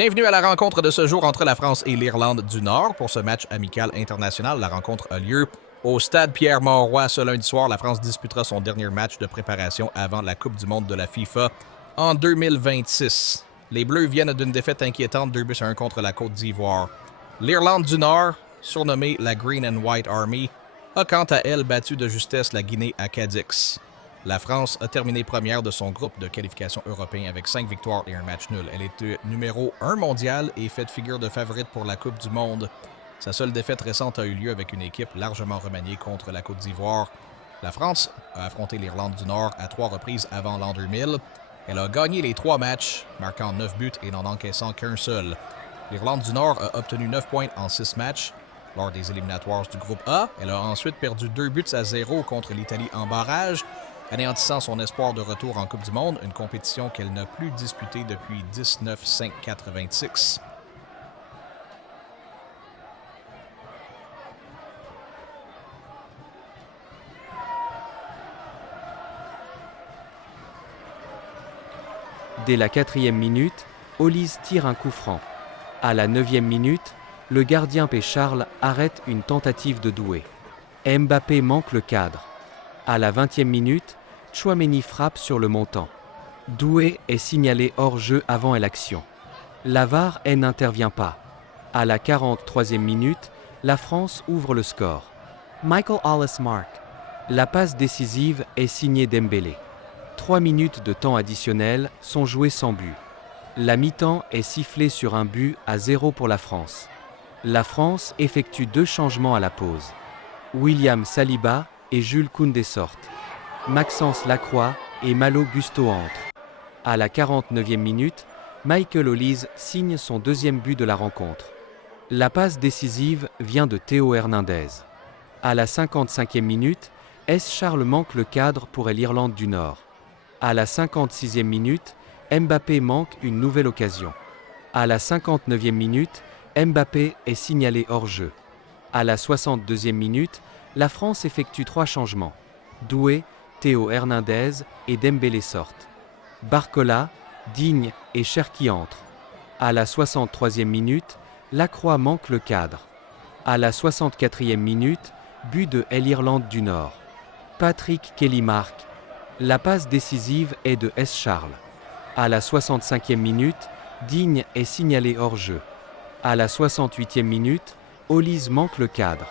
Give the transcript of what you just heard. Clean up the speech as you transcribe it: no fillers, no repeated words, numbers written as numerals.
Bienvenue à la rencontre de ce jour entre la France et l'Irlande du Nord. Pour ce match amical international, la rencontre a lieu au stade Pierre-Mauroy ce lundi soir. La France disputera son dernier match de préparation avant la Coupe du monde de la FIFA en 2026. Les Bleus viennent d'une défaite inquiétante 2-1 contre la Côte d'Ivoire. L'Irlande du Nord, surnommée la Green and White Army, a quant à elle battu de justesse la Guinée à Cadix. La France a terminé première de son groupe de qualification européen avec 5 victoires et un match nul. Elle était numéro 1 mondial et fait figure de favorite pour la Coupe du monde. Sa seule défaite récente a eu lieu avec une équipe largement remaniée contre la Côte d'Ivoire. La France a affronté l'Irlande du Nord à 3 reprises avant l'an 2000. Elle a gagné les 3 matchs, marquant 9 buts et n'en encaissant qu'un seul. L'Irlande du Nord a obtenu 9 points en 6 matchs. Lors des éliminatoires du groupe A, elle a ensuite perdu 2-0 contre l'Italie en barrage, anéantissant son espoir de retour en Coupe du monde, une compétition qu'elle n'a plus disputée depuis 1986. Dès la 4e minute, Olise tire un coup franc. À la 9e minute, le gardien P. Charles arrête une tentative de Doué. Mbappé manque le cadre. À la 20e minute, Tchouaméni frappe sur le montant. Doué est signalé hors jeu avant l'action. La VAR n'intervient pas. À la 43e minute, la France ouvre le score. Michael Olise marque. La passe décisive est signée Dembélé. 3 minutes de temps additionnel sont jouées sans but. La mi-temps est sifflée sur un but à 0 pour la France. La France effectue 2 changements à la pause. William Saliba et Jules Koundé sortent. Maxence Lacroix et Malo Gusto entrent. À la 49e minute, Michael Olise signe son 2e but de la rencontre. La passe décisive vient de Théo Hernandez. À la 55e minute, S. Charles manque le cadre pour l'Irlande du Nord. À la 56e minute, Mbappé manque une nouvelle occasion. À la 59e minute, Mbappé est signalé hors jeu. À la 62e minute, la France effectue 3 changements. Doué, Théo Hernandez et Dembélé sortent. Barcola, Digne et Cherki entrent. À la 63e minute, Lacroix manque le cadre. À la 64e minute, but de l'Irlande du Nord. Patrick Kelly marque. La passe décisive est de S. Charles. À la 65e minute, Digne est signalé hors jeu. À la 68e minute, Olise manque le cadre.